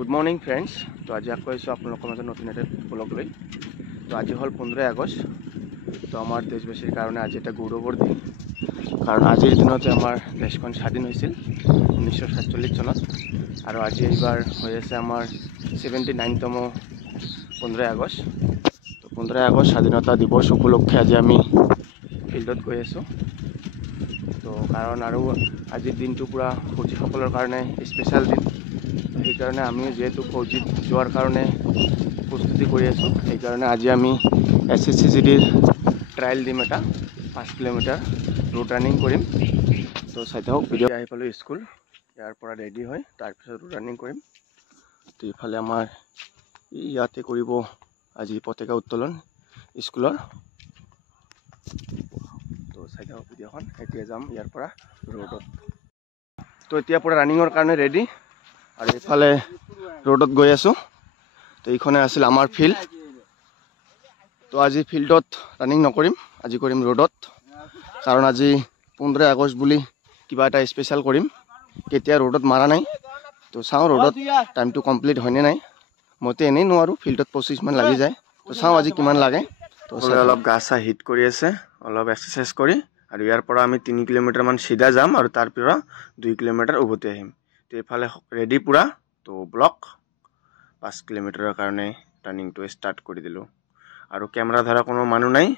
Good morning friends. তো আজি আকৌ আহিছোঁ আপোনালোকৰ মাজত নতুন এটা ব্লগ লৈ। তো আজি হ'ল 15 আগষ্ট। তো আমাৰ দেশবাসীৰ কাৰণে আজি এটা গৌৰৱৰ দিন, কাৰণ আজিৰ দিনতে আমাৰ দেশখন স্বাধীন হৈছিল 1947 চনত। আৰু আজি এইবাৰ হৈ আছে আমাৰ 79তম 15 আগষ্ট। তো 15 আগষ্ট স্বাধীনতা দিৱস উপলক্ষে আজি আমি ফিল্ডত গৈ আছোঁ। তো কাৰণ আৰু আজিৰ দিনটো পূৰা ফৌজীসকলৰ কাৰণে স্পেচিয়েল দিন। সেইকাৰণে আমি যিহেতু ফৌজিত যোৱাৰ কাৰণে প্ৰস্তুতি কৰি আছোঁ, সেইকাৰণে আজি আমি SSCGDৰ ট্ৰায়েল দিম এটা 5 কিলোমিটাৰ ৰোড ৰানিং কৰিম। তো চাই থাকক ভিডিঅ'। আহি পালোঁ স্কুল, ইয়াৰ পৰা ৰেডি হয় তাৰপিছত ৰোড ৰানিং কৰিম। তো ইফালে আমাৰ ইয়াতে কৰিব আজি পতাকা উত্তোলন স্কুলৰ। তো চাই থাকক ভিডিঅ'খন। এতিয়া যাম ইয়াৰ পৰা ৰোডত। তো এতিয়া পৰা ৰানিঙৰ কাৰণে ৰেডি, আৰু ইফালে ৰোডত গৈ আছোঁ। তো এইখনে আছিল আমাৰ ফিল্ড। তো আজি ফিল্ডত ৰানিং নকৰিম, আজি কৰিম ৰোডত, কাৰণ আজি 15 আগষ্ট বুলি কিবা এটা স্পেচিয়েল কৰিম। কেতিয়া ৰোডত মাৰা নাই, তো চাওঁ ৰোডত টাইমটো কমপ্লিট হয়নে নাই। মইতো এনেই নোৱাৰোঁ, ফিল্ডত 25 মান লাগি যায়। তো চাওঁ আজি কিমান লাগে। তো অলপ গা চা হিট কৰি আছে, অলপ এক্সাৰচাইজ কৰি, আৰু ইয়াৰ পৰা আমি 3 কিলোমিটাৰমান চিধা যাম আৰু তাৰ পৰা 2 কিলোমিটাৰ উভতি আহিম। তো এইফালে ৰেডি পূৰা। তো ব্লক 5 কিলোমিটাৰৰ কাৰণে ৰানিংটো ষ্টাৰ্ট কৰি দিলোঁ। আৰু কেমেৰা ধৰা কোনো মানুহ নাই,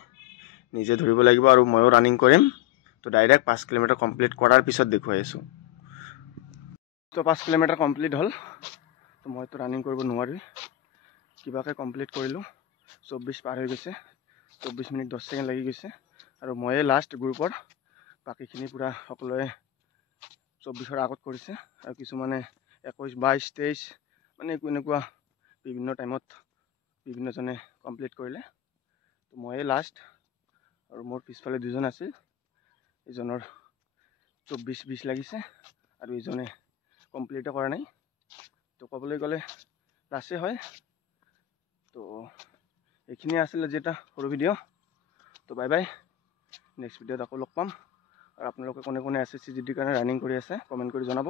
নিজে ধৰিব লাগিব, আৰু ময়ো ৰানিং কৰিম। তো ডাইৰেক্ট 5 কিলোমিটাৰ কমপ্লিট কৰাৰ পিছত দেখুৱাই আছোঁ। তো 5 কিলোমিটাৰ কমপ্লিট হ'ল। তো মইতো ৰানিং কৰিব নোৱাৰি, কিবাকৈ কমপ্লিট কৰিলোঁ। 24 পাৰ হৈ গৈছে, 24 মিনিট 10 ছেকেণ্ড লাগি গৈছে। আৰু ময়ে লাষ্ট গ্ৰুপৰ, বাকীখিনি পূৰা সকলোৱে 24ৰ আগত কৰিছে, আৰু কিছুমানে 21, 22, 23 মানে এনেকুৱা বিভিন্ন টাইমত বিভিন্নজনে কমপ্লিট কৰিলে। তো ময়ে লাষ্ট, আৰু মোৰ পিছফালে দুজন আছিল, এজনৰ 24, 20 লাগিছে, আৰু ইজনে কমপ্লিটে কৰা নাই। তো ক'বলৈ গ'লে লাষ্টে হয়। তো এইখিনিয়ে আছিল আজি এটা সৰু ভিডিঅ'। তো বাই বাই, নেক্সট ভিডিঅ'ত আকৌ লগ পাম। আৰু আপোনালোকে কোনে কোনে SSCGDৰ কাৰণে ৰানিং কৰি আছে কমেণ্ট কৰি জনাব,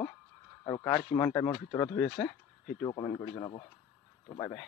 আৰু কাৰ কিমান টাইমৰ ভিতৰত হৈ আছে সেইটোও কমেণ্ট কৰি জনাব। তো বাই বাই।